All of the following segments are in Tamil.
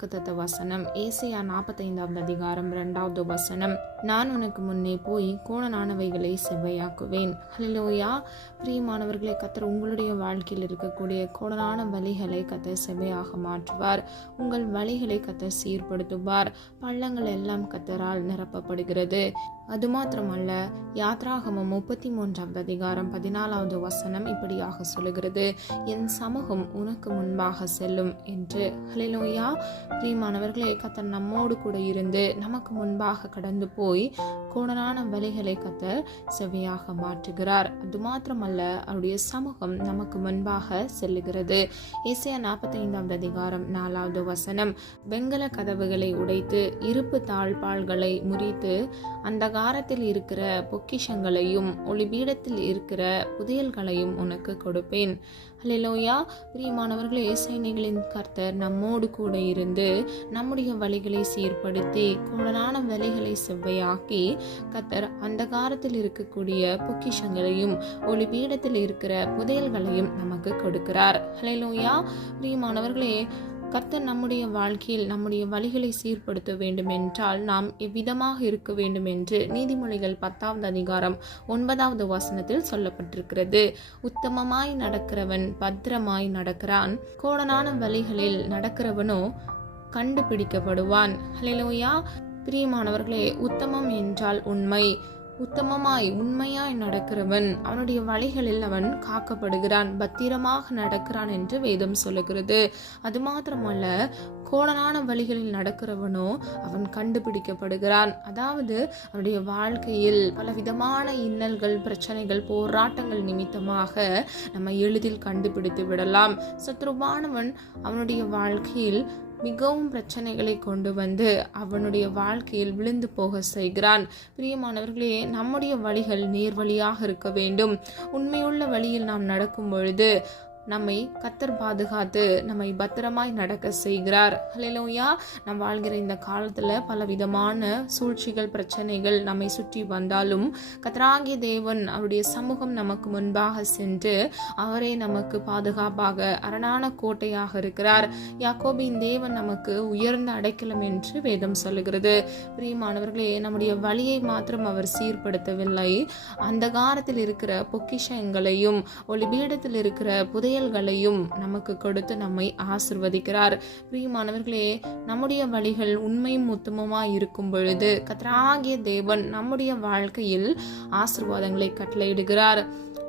வாக்குத்தத்த வசனம் ஏசாயா 45 அதிகாரம் 2வது வசனம். நான் உனக்கு முன்னே போய் கோணலானவைகளை செவ்வையாக்குவேன். ஹல்லேலூயா. பிரியமானவர்களே, கர்த்தர் உங்களுடைய வாழ்க்கையில் இருக்கக்கூடிய கோணலான வழிகளை கர்த்தர் செவ்வையாக மாற்றுவார். உங்கள் வழிகளை கர்த்தர் சீர்படுத்துவார். பள்ளங்கள் எல்லாம் கர்த்தரால் நிரப்பப்படுகிறது. அது மாத்திரமல்ல, யாத்ராகமம் 33 அதிகாரம் 14வது வசனம் இப்படியாக சொல்லுகிறது, என் சமூகம் உனக்கு முன்பாக செல்லும் என்று. ஹல்லேலூயா. பிரியமானவர்களே, கர்த்தர் நம்மோடு கூட இருந்து நமக்கு முன்பாக கடந்து போய் கோணலான வழிகளை கர்த்தர் செவ்வையாக மாற்றுகிறார். அது மாத்திரமல்ல, அவருடைய சமூகம் நமக்கு முன்பாக செல்லுகிறது. ஏசாயா 45 அதிகாரம் 4வது வசனம், வெண்கல கதவுகளை உடைத்து இருப்பு தாழ்பாள்களை முறித்து அந்தகாரத்தில் இருக்கிற பொக்கிஷங்களையும் ஒளிபீடத்தில் இருக்கிற புதையல்களையும் உனக்கு கொடுப்பேன். ஹல்லேலூயா. பிரியமானவர்களே, சேனைகளின் கர்த்தர் நம்மோடு கூட இருந்து நம்முடைய வழிகளை சீர்படுத்தி கோணலான வழிகளை செவ்வையாக்கி கர்த்தர் அந்தகாரத்தில் இருக்கக்கூடிய பொக்கிஷங்களையும் ஒளிபீடத்தில் இருக்கிற புதையல்களையும் நமக்கு கொடுக்கிறார். ஹல்லேலூயா. பிரியமானவர்களே, கர்த்தர் நம்முடைய வாழ்க்கையில் நம்முடைய வழிகளை சீர்படுத்த வேண்டும் என்றால் நாம் எவ்விதமாக இருக்க வேண்டும் என்று நீதிமொழிகள் 10வது அதிகாரம் 9வது வசனத்தில் சொல்லப்பட்டிருக்கிறது. உத்தமமாய் நடக்கிறவன் பத்திரமாய் நடக்கிறான், கோணலான வழிகளில் நடக்கிறவனோ கண்டுபிடிக்கப்படுவான். ஹல்லேலூயா. பிரியமானவர்களே, உத்தமம் என்றால் உண்மை. உண்மையாய் நடக்கிறவன் அவனுடைய வழிகளில் அவன் காக்கப்படுகிறான், பத்திரமாக நடக்கிறான் என்று வேதம் சொல்லுகிறது. அது மாத்திரமல்ல, கோணலான வழிகளில் நடக்கிறவனோ அவன் கண்டுபிடிக்கப்படுகிறான். அதாவது அவனுடைய வாழ்க்கையில் பலவிதமான இன்னல்கள், பிரச்சனைகள், போராட்டங்கள் நிமித்தமாக நம்ம எளிதில் கண்டுபிடித்து விடலாம். சத்ருவானவன் அவனுடைய வாழ்க்கையில் மிகவும் பிரச்சனைகளை கொண்டு வந்து அவனுடைய வாழ்க்கையில் விழுந்து போக செய்கிறான். பிரியமானவர்களே, நம்முடைய வழிகள் நேர்வழியாக இருக்க வேண்டும். உண்மையுள்ள வழியில் நாம் நடக்கும் பொழுது நம்மை கர்த்தர் பாதுகாத்து நம்மை பத்திரமாய் நடக்க செய்கிறார். ஹல்லேலூயா. நாம் வாழ்கிற இந்த காலத்துல பலவிதமான சூழ்ச்சிகள், பிரச்சனைகள் நம்மை சுற்றி வந்தாலும் கர்த்தராகிய தேவன் அவருடைய சமூகம் நமக்கு முன்பாக சென்று அவரே நமக்கு பாதுகாப்பாக அரணான கோட்டையாக இருக்கிறார். யாக்கோபின் தேவன் நமக்கு உயர்ந்த அடைக்கலம் என்று வேதம் சொல்லுகிறது. பிரியமானவர்களே, நம்முடைய வழியை மாத்திரம் அவர் சீர்படுத்தவில்லை, அந்தகாரத்தில் இருக்கிற பொக்கிஷங்களையும் ஒளிபீடத்தில் இருக்கிற புதையல்களையும் நமக்கு கொடுத்து நம்மை ஆசீர்வதிக்கிறார். பிரியமானவர்களே, நம்முடைய வழிகள் உண்மையும் உத்தமமாய் இருக்கும் பொழுது கர்த்தராகிய தேவன் நம்முடைய வாழ்க்கையில் ஆசீர்வாதங்களை கட்டளையிடுகிறார்.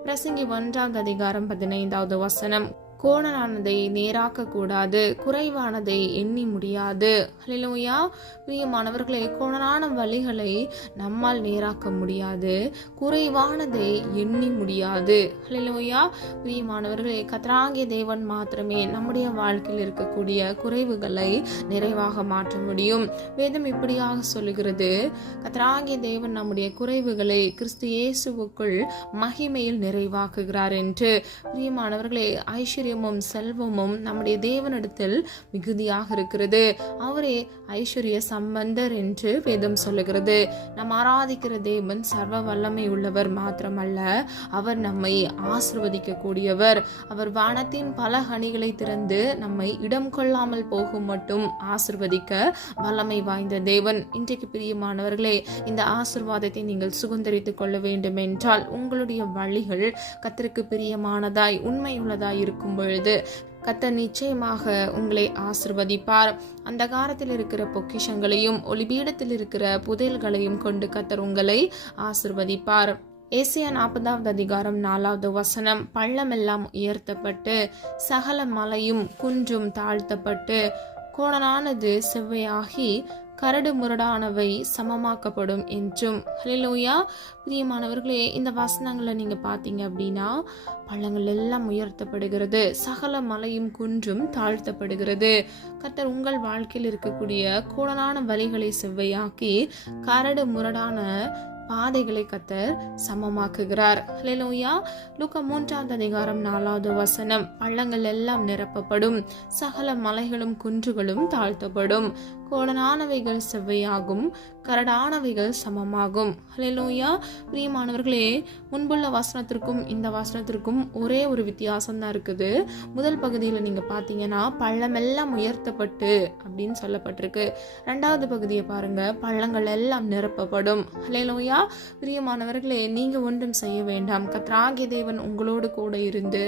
பிரசங்கி 1வது அதிகாரம் 15வது வசனம், கோணலானதை நேராக்க கூடாது, குறைவானதை எண்ணி முடியாது. ஹல்லேலூயா. பிரியமானவர்களே, கோணலான வழிகளை நம்மால் நேராக்க முடியாது, குறைவானதை எண்ணி முடியாது. ஹல்லேலூயா. பிரியமானவர்களே, கர்த்தராகிய தேவன் மாத்திரமே நம்முடைய வாழ்க்கையில் இருக்கக்கூடிய குறைவுகளை நிறைவாக மாற்ற முடியும். வேதம் இப்படியாக சொல்லுகிறது, கர்த்தராகிய தேவன் நம்முடைய குறைவுகளை கிறிஸ்து இயேசுவுக்குள் மகிமையில் நிறைவாக்குகிறார் என்று. பிரியமானவர்களே, ஐஸ்வர்யமும் செல்வமும் நம்முடைய தேவனிடத்தில் மிகுதியாக இருக்கிறது. அவரே ஐஸ்வர்ய சம்பந்தர் என்று வேதம் சொல்லுகிறது. நாம் ஆராதிக்கிற தேவன் சர்வ வல்லமை உள்ளவர் மாத்திரமல்ல, அவர் நம்மை ஆசீர்வதிக்க கூடியவர். அவர் வானத்தின் பல கனிகளை திறந்து நம்மை இடம் கொள்ளாமல் போகும் மட்டும் ஆசீர்வதிக்க வல்லமை வாய்ந்த தேவன். இன்றைக்கு பிரியமானவர்களே, இந்த ஆசீர்வாதத்தை நீங்கள் சுதந்தரித்துக் கொள்ள வேண்டும் என்றால் உங்களுடைய வழிகள் கர்த்தருக்கு பிரியமானதாய் உண்மையுள்ளதாய் இருக்கும் பொழுது கர்த்தர் நிச்சயமாக உங்களை ஆசீர்வதிப்பார். அந்த காலத்தில் இருக்கிற பொக்கிஷங்களையும் ஒளிபீடத்தில் இருக்கிற புதையல்களையும் கொண்டு கர்த்தர் உங்களை ஆசீர்வதிப்பார். ஏசாயா 40வது அதிகாரம் 4வது வசனம், பள்ளமெல்லாம் உயர்த்தப்பட்டு சகல மலையும் குன்றும் தாழ்த்தப்பட்டு கோணலானது செவ்வையாகி கரடு முரடானவை சமமாக்கப்படும் என்றும். ஹல்லேலூயா. பிரியமானவர்களே, இந்த வசனங்களை நீங்க பார்த்தீங்க அப்படின்னா பள்ளங்கள் எல்லாம் உயர்த்தப்படுகிறது, சகல மலையும் குன்றும் தாழ்த்தப்படுகிறது. கர்த்தர் உங்கள் வாழ்க்கையில் இருக்கக்கூடிய கோணலான வழிகளை செவ்வையாக்கி கரடு முரடான பாதைகளை கர்த்தர் சமமாக்குகிறார். ஹல்லேலூயா. லூக்கா 3வது அதிகாரம் 4வது வசனம், பள்ளங்கள் எல்லாம் நிரப்பப்படும், சகல மலைகளும் குன்றுகளும் தாழ்த்தப்படும், கோணலானவைகள் செவ்வையாகும், கரடானவைகள் சமமாகும். ஹல்லேலூயா. பிரியமானவர்களே, முன்புள்ள வசனத்திற்கும் இந்த வசனத்திற்கும் ஒரே ஒரு வித்தியாசம் தான் இருக்குது. முதல் பகுதியில் நீங்க பார்த்தீங்கன்னா பள்ளமெல்லாம் உயர்த்தப்பட்டு அப்படின்னு சொல்லப்பட்டிருக்கு. ரெண்டாவது பகுதியை பாருங்க, பள்ளங்கள் எல்லாம் நிரப்பப்படும். ஹல்லேலூயா. பிரியமானவர்களே, நீங்க ஒன்றும் செய்ய வேண்டாம். கர்த்தராகிய தேவன் உங்களோடு கூட இருந்து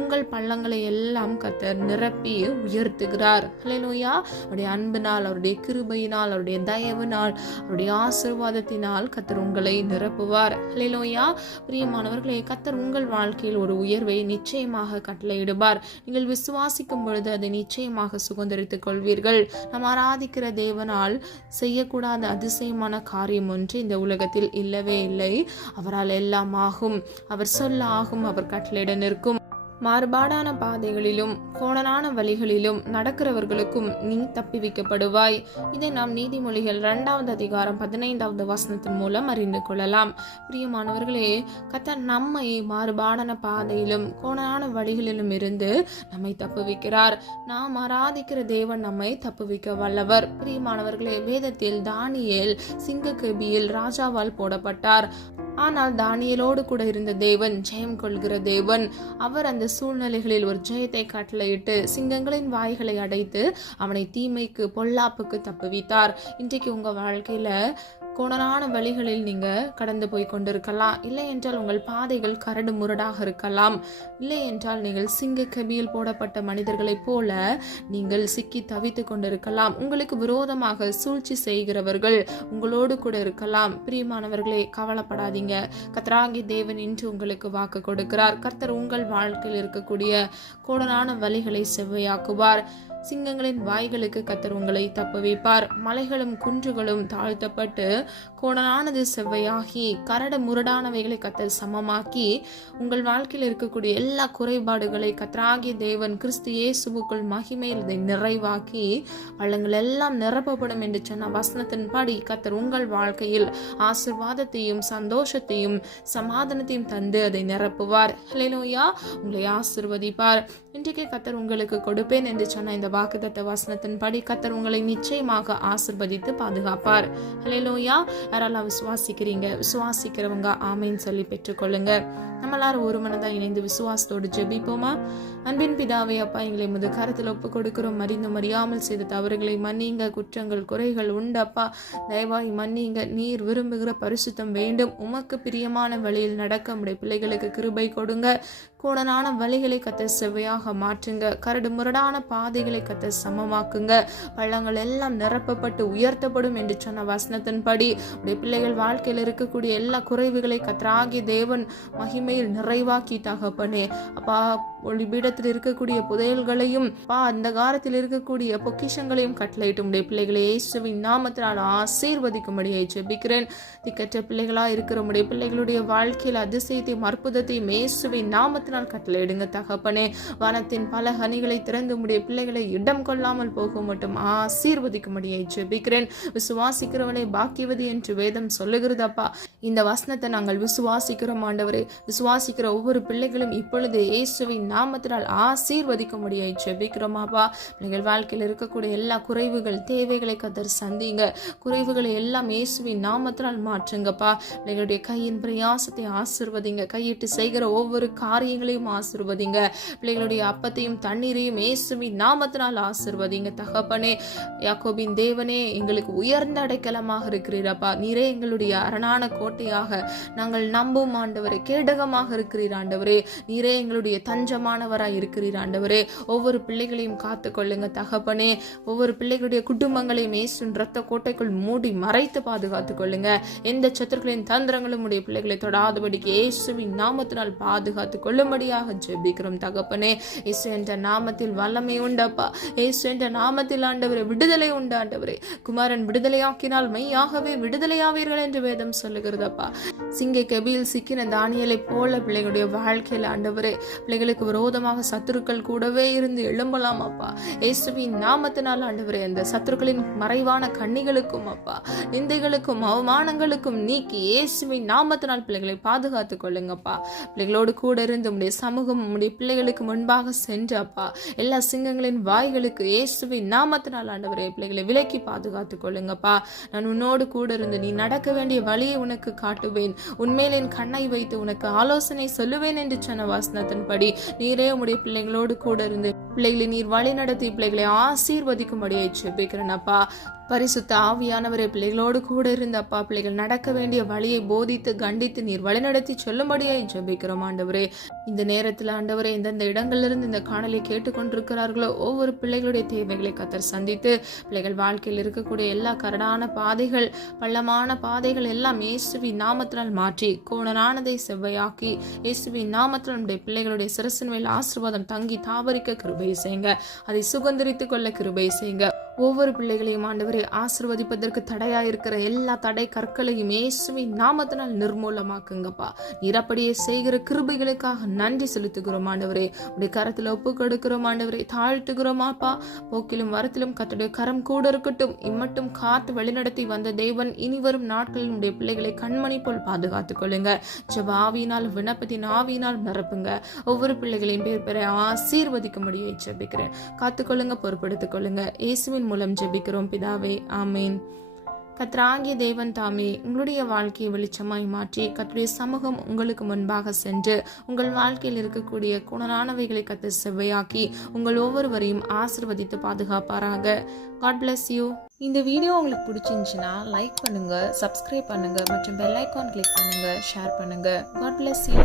உங்கள் பள்ளங்களை எல்லாம் கர்த்தர் நிரப்பி உயர்த்துகிறார். ஹல்லேலூயா. அவருடைய அன்பினால், அவருடைய கிருபையினால், அவருடைய தயவினால், அவருடைய ஆசீர்வாதத்தினால் கர்த்தர் உங்களை நிரப்புவார். ஹல்லேலூயா. பிரியமானவர்களே, கர்த்தர் உங்கள் வாழ்க்கையில் ஒரு உயர்வை நிச்சயமாக கட்டளையிடுவார். நீங்கள் விசுவாசிக்கும் பொழுது அதை நிச்சயமாக சுதந்தரித்துக் கொள்வீர்கள். நாம் ஆராதிக்கிற தேவனால் செய்யக்கூடாத அதிசயமான காரியம் ஒன்று இந்த உலகத்தில் இல்லவே இல்லை. அவரால் எல்லாம் ஆகும். அவர் சொல்ல ஆகும். அவர் கட்டளையிட நிற்கும். மாறுபாடான பாதைகளிலும் கோணலான வழிகளிலும் நடக்கிறவர்களுக்கும் நீ தப்பிவிக்கப்படுவாய். இதை நாம் நீதிமொழிகள் 2வது அதிகாரம் 15வது வசனத்தின் மூலம் அறிந்து கொள்ளலாம். பிரியமானவர்களே, கர்த்தர் நம்மை மாறுபாடான பாதையிலும் கோணலான வழிகளிலும் இருந்து நம்மை தப்புவிக்கிறார். நாம் ஆராதிக்கிற தேவன் நம்மை தப்புவிக்க வல்லவர். பிரியமானவர்களே, வேதத்தில் தானியேல் சிங்கக்கெபியில் ராஜாவால் போடப்பட்டார். ஆனால் தானியேலோடு கூட இருந்த தேவன் ஜெயம் கொள்கிற தேவன். அவர் அந்த சூழ்நிலைகளில் ஒரு ஜெயத்தை கட்டளையிட்டு சிங்கங்களின் வாய்களை அடைத்து அவனை தீமைக்கு பொல்லாப்புக்கு தப்புவித்தார். இன்றைக்கு உங்க வாழ்க்கையில கோணலான வழிகளில் நீங்க கடந்து போய் கொண்டிருக்கலாம். இல்லை என்றால் உங்கள் பாதைகள் கரடு முரடாக இருக்கலாம். இல்லை என்றால் நீங்கள் சிங்க கெபியில் போடப்பட்ட மனிதர்களைப் போல நீங்கள் சிக்கி தவித்து கொண்டிருக்கலாம். உங்களுக்கு விரோதமாக சூழ்ச்சி செய்கிறவர்கள் உங்களோடு கூட இருக்கலாம். பிரியமானவர்களே, கவலைப்படாதீங்க. கர்த்தராகிய தேவன் இன்று உங்களுக்கு வாக்கு கொடுக்கிறார். கர்த்தர் உங்கள் வாழ்க்கையில் இருக்கக்கூடிய கோணலான வழிகளை செவ்வையாக்குவார். சிங்கங்களின் வாய்களுக்கு கர்த்தர் உங்களை தப்புவிப்பார். மலைகளும் குன்றுகளும் தாழ்த்தப்பட்டு கோணலானது செவ்வையாகி கரடு முரடானவைகளை கர்த்தர் சமமாக்கி உங்கள் வாழ்க்கையில் இருக்கக்கூடிய எல்லா குறைபாடுகளை கர்த்தராகிய தேவன் கிறிஸ்து இயேசுவுக்குள் மகிமையில் இதை நிறைவாக்கி பள்ளங்கள் எல்லாம் நிரப்பப்படும் என்று சொன்ன வசனத்தின்படி கர்த்தர் உங்கள் வாழ்க்கையில் ஆசீர்வாதத்தையும் சந்தோஷத்தையும் சமாதானத்தையும் தந்து அதை நிரப்புவார். ஹல்லேலூயா. உங்களை ஆசீர்வதிப்பார். இன்றைக்கு கர்த்தர் உங்களுக்கு கொடுப்பேன் என்று சொன்ன இந்த வாக்குத்தத்த வசனத்தின்படி கர்த்தர் உங்களை நிச்சயமாக ஆசீர்வதித்து பாதுகாப்பார். ஹல்லேலூயா. யாரெல்லாம் விசுவாசிக்கிறீங்க? விசுவாசிக்கிறவங்க ஆமேன்னு சொல்லி பெற்றுக்கொள்ளுங்க. நம்ம எல்லாரும் ஒரு மனதான் இணைந்து விசுவாசத்தோடு ஜெபிப்போமா? அன்பின் பிதாவே, அப்பா, எங்களை முது கருத்தில் ஒப்பு கொடுக்கிறோம். அறிந்தும் அறியாமல் செய்த தவறுகளை மன்னிங்க. குற்றங்கள் குறைகள் உண்டு அப்பா, தயவாய் மன்னிங்க. நீர் விரும்புகிற பரிசுத்தம் வேண்டும். உமக்கு பிரியமான வழியில் நடக்க உடைய பிள்ளைகளுக்கு கிருபை கொடுங்க. கோணலான வழிகளை கர்த்தர் செவ்வையாக மாற்றுங்க. கரடு முரடான பாதைகளை கர்த்தர் சமமாக்குங்க. பள்ளங்கள் எல்லாம் நிரப்பப்பட்டு உயர்த்தப்படும் என்று சொன்ன வசனத்தின்படி உடைய பிள்ளைகள் வாழ்க்கையில் இருக்கக்கூடிய எல்லா குறைவுகளை கர்த்தராகிய தேவன் மகிமையில் நிறைவாக்கி தகப்பனே அப்பா, ஒளிபீடத்தில் இருக்கக்கூடிய புதையல்களையும் அந்த காலத்தில் இருக்கக்கூடிய பொக்கிஷங்களையும் கட்டளையிட்டு உடைய பிள்ளைகளை இயேசுவின் நாமத்தினால் ஆசீர்வதிக்கும்படியை ஜெபிக்கிறேன். திக்கற்ற பிள்ளைகளா இருக்கிற உடைய பிள்ளைகளுடைய வாழ்க்கையில் அதிசயத்தையும் அற்புதத்தையும் இயேசுவின் நாமத்தினால் கட்டளையிடுங்க தகப்பனே. வானத்தின் பல கனிகளை திறந்து உடைய பிள்ளைகளை இடம் கொள்ளாமல் போக மட்டும் ஆசீர்வதிக்கும்படியை ஜெபிக்கிறேன். விசுவாசிக்கிறவனை பாக்கியவதி என்று வேதம் சொல்லுகிறதப்பா. இந்த வசனத்தை நாங்கள் விசுவாசிக்கிறோம் ஆண்டவரே. விசுவாசிக்கிற ஒவ்வொரு பிள்ளைகளும் இப்பொழுது இயேசுவின் நாமத்தினால் ஆசீர்வதிக்கும்படியை ஜெபிக்கிறோமாப்பா. பிள்ளைகள் வாழ்க்கையில் இருக்கக்கூடிய எல்லா குறைவுகள் தேவைகளை கர்த்தர் சந்திங்க. குறைவுகளை எல்லாம் இயேசுவின் நாமத்தினால் மாற்றுங்கப்பா. பிள்ளைகளுடைய கையின் பிரயாசத்தை ஆசீர்வதிங்க. கையிட்டு செய்கிற ஒவ்வொரு காரியங்களையும் ஆசீர்வதிங்க. பிள்ளைகளுடைய அப்பத்தையும் தண்ணீரையும் இயேசுவின் நாமத்தினால் ஆசீர்வதிங்க தகப்பனே. யாக்கோபின் தேவனே, எங்களுக்கு உயர்ந்த அடைக்கலமாக இருக்கிறீரப்பா. நீரே எங்களுடைய அரணான கோட்டையாக நாங்கள் நம்பும் ஆண்டவரே. கேடகமாக இருக்கிறீர் ஆண்டவரே. நீரே எங்களுடைய தஞ்சமானவராய் இருக்கிறீர் ஆண்டவரே. ஒவ்வொரு பிள்ளைகளையும் காத்து கொள்ளுங்க தகப்பனே. ஒவ்வொரு பிள்ளைகளுடைய குடும்பங்களையும் இயேசுவின் இரத்த கோட்டைக்குள் மூடி மறைத்து பாதுகாத்துக் கொள்ளுங்க. எந்த சத்துருக்களின் தந்திரங்களும் உடைய பிள்ளைகளை தொடாதபடிக்கு இயேசுவின் நாமத்தினால் பாதுகாத்து கொள்ளும்படியாக ஜெபிக்கிறோம் தகப்பனே. இயேசு என்ற நாமத்தில் வல்லமை உண்டப்பா. இயேசு என்ற நாமத்தில் ஆண்டவரே விடுதலை உண்டு ஆண்டவரே. குமாரன் விடுதலையாக்கினால் மெய்யாகவே விடுதலையாவீர்கள் என்று வேதம் சொல்லுகிறதப்பா. சிங்க கெபியில் சிக்கின தானியேலை போல பிள்ளைகளுடைய வாழ்க்கையில் ஆண்டவரே பிள்ளைகளுக்கு விரோதமாக சத்துருக்கள் கூடவே இருந்து எழும்பலாம் அப்பா. இயேசுவின் நாமத்தினால் ஆண்டவரே அந்த சத்துருக்களின் மறைவான கண்ணிகளுக்கும் அப்பா, நிந்தைகளுக்கும் அவமானங்களுக்கும் நீக்கி இயேசுவின் நாமத்தினால் பிள்ளைகளை பாதுகாத்துக் கொள்ளுங்கப்பா. பிள்ளைகளோடு கூட இருந்து உடைய சமூகம் உடைய பிள்ளைகளுக்கு முன்பாக முன்பாக சென்று அப்பா எல்லா சிங்கங்களின் வாய்களுக்கு இயேசுவின் நாமத்தினால் ஆண்டவரே பிள்ளைகளை விலக்கி பாதுகாத்துக் கொள்ளுங்கப்பா. நான் உன்னோடு கூட இருந்து நீ நடக்க வேண்டிய வழியை உனக்கு காட்டுவேன், உன்மேல் என் கண்ணை வைத்து உனக்கு ஆலோசனை சொல்லுவேன் என்று சொன்ன வாசனத்தின்படி நீரே உம்முடைய பிள்ளைங்களோடு கூட இருந்து பிள்ளைகளை நீர் வழி நடத்தி பிள்ளைகளை ஆசீர்வதிக்கும்படியை ஜெபிக்கிறேன் அப்பா. பரிசுத்த ஆவியானவரே பிள்ளைகளோடு கூட இருந்த அப்பா பிள்ளைகள் நடக்க வேண்டிய வழியை போதித்து கண்டித்து நீர் வழிநடத்தி சொல்லும்படியாய் ஜெபிக்கிறோம் ஆண்டவரே. இந்த நேரத்தில் ஆண்டவரே இந்தந்த இடங்களிலிருந்து இந்த காணலை கேட்டுக்கொண்டிருக்கிறார்களோ ஒவ்வொரு பிள்ளைகளுடைய தேவைகளை கர்த்தர் சந்தித்து பிள்ளைகள் வாழ்க்கையில் இருக்கக்கூடிய எல்லா கரடான பாதைகள் பள்ளமான பாதைகள் எல்லாம் இயேசுவின் நாமத்தினால் மாற்றி கோணலானதை செவ்வையாக்கி இயேசுவின் நாமத்தினால் நம்முடைய பிள்ளைகளுடைய சிரசின் மேல் ஆசீர்வாதம் தங்கி தாபரிக்க கிருபை செய்யுங்க, அதை சுகந்தரித்துக் கொள்ள கிருபை செய்யுங்க. ஒவ்வொரு பிள்ளைகளையும் ஆண்டவரே ஆசீர்வதிப்பதற்கு தடையாயிருக்கிற எல்லா தடை கற்களையும் இயேசுவின் நாமத்தினால் நிர்மூலமாக்குங்கப்பா. நீர் அப்படியே செய்கிற கிருபைகளுக்காக நன்றி செலுத்துகிறோம் ஆண்டவரே. உடைய கரத்தில் ஒப்பு கொடுக்கிறோம் ஆண்டவரே, தாழ்த்துகிறோமாப்பா. போக்கிலும் வரத்திலும் கர்த்தருடைய கரம் கூட இருக்கட்டும். இம்மட்டும் காத்து வழிநடத்தி வந்த தேவன் இனி வரும் நாட்களில் உடைய பிள்ளைகளை கண்மணி போல் பாதுகாத்துக் கொள்ளுங்க. ஜெப ஆவியினால் விண்ணப்பத்தின் ஆவியினால் நிரப்புங்க. ஒவ்வொரு பிள்ளைகளையும் பேர் பெற ஆசீர்வதிக்கும்படியை ஜெபிக்கிறேன். காத்துக்கொள்ளுங்க, பொறுப்படுத்திக் கொள்ளுங்க. இயேசுவின் மூலம் ஜெபிக்கிறோம் பிதாவே, ஆமேன். கர்த்தராகிய தேவன் தாமே உங்களுடைய வாழ்க்கையை வெளிச்சமாய் மாற்றி கர்த்தருடைய சமூகம் உங்களுக்கு முன்பாக சென்று உங்கள் வாழ்க்கையில் இருக்கக்கூடிய குணனானவைகளை கர்த்தர் செவ்வையாக்கி உங்கள் ஒவ்வொருவரையும் ஆசீர்வதித்து பாதுகாப்பாராக. God bless you. இந்த வீடியோ உங்களுக்கு பிடிச்சிருந்துச்சுன்னா லைக் பண்ணுங்க, சப்ஸ்கிரைப் பண்ணுங்க மற்றும் பெல் ஐகான் கிளிக் பண்ணுங்க, ஷேர் பண்ணுங்க. God bless you.